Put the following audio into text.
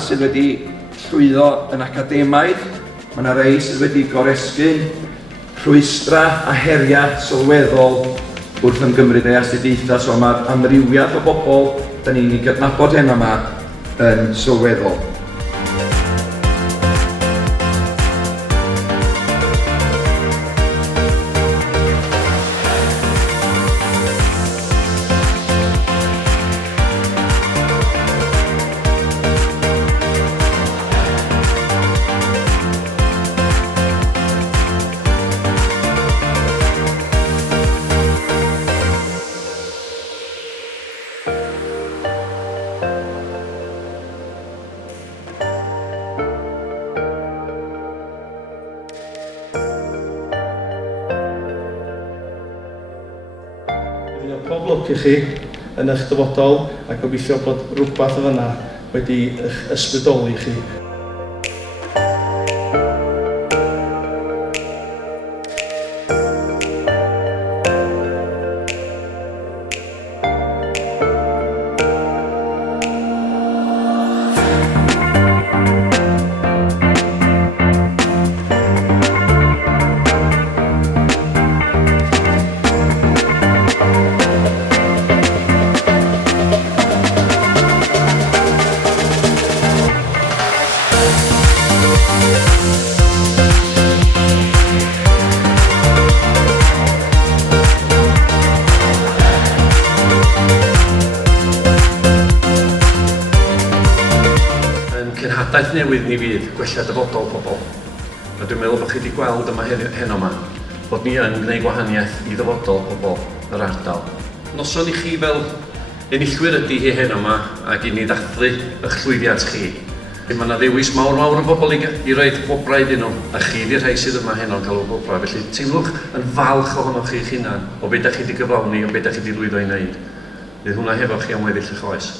Sydd wedi llwyddo yn academaidd, mae yna rei sydd wedi goresgyn rhwystra a heriau sylweddol wrth ymgymryd ei astudiaethau, so mae'r amrywiaeth o bobl da ni'n ei gydnabod heno yma yn sylweddol. Pob lwc i chi yn eich dyfodol a gobeithio bod rhywbeth o fyna wedi eich ysbrydoli chi. Cenhadaeth newydd ni fydd gwella dyfodol pobl. A dwi'n meddwl bod chi wedi gweld yma heno yma bod ni yn gwneud gwahaniaeth i dyfodol pobl yr ardal. Noson i chi fel enillwyr ydy hi heno yma ac i ni ddathlu eich llwyddiant chi. Mae yna ddewis mawr o bobl i roi gwobrau iddyn nhw, a chi ydy'r rhai sydd yma heno yn cael y gwobrau. Felly teimlwch yn falch ohonoch chi'ch hunan o beth ydych chi wedi gyflawni o beth ydych chi wedi lwyddo i wneud. Bydd hwnna hefo chi am weddill eich oes.